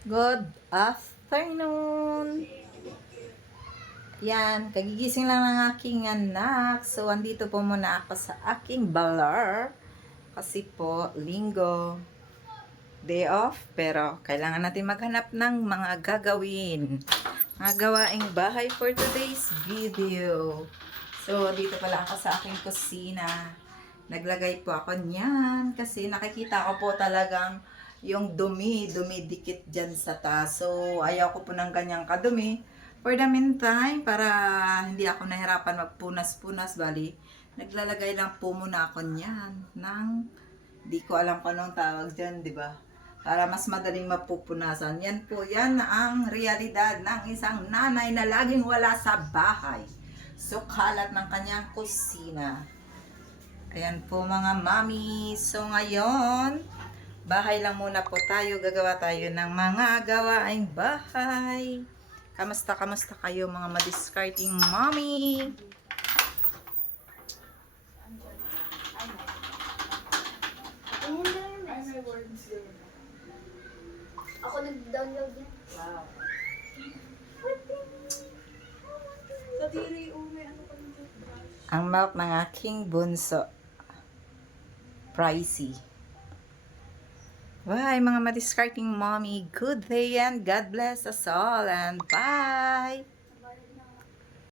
Good afternoon! Yan, kagigising lang ng aking anak. So, andito po muna ako sa aking balar. Kasi po, linggo, day off. Pero, kailangan natin maghanap ng mga gagawin. Mga gawaing bahay for today's video. So, dito pala ako sa aking kusina. Naglagay po ako niyan kasi nakikita ko po talagang yung dumidikit dyan sa taas. So, ayaw ko po ng ganyang kadumi. For the meantime, para hindi ako nahirapan magpunas-punas, bali, naglalagay lang po muna ako niyan ng, di ko alam kung anong tawag dyan, di ba? Para mas madaling mapupunasan. Yan po, yan ang realidad ng isang nanay na laging wala sa bahay. So, kalat ng kanyang kusina. Ayan po mga mami. So ngayon, bahay lang muna po tayo. Gagawa tayo ng mga gawaing bahay. Kamusta kayo mga madiscarding mami? Ako nag-download yan. Wow. Sa tiri, may ano pa yung toothbrush. Ang milk ng aking bunso. Pricey. Bye mga madiscarding mommy. Good day and God bless us all and bye!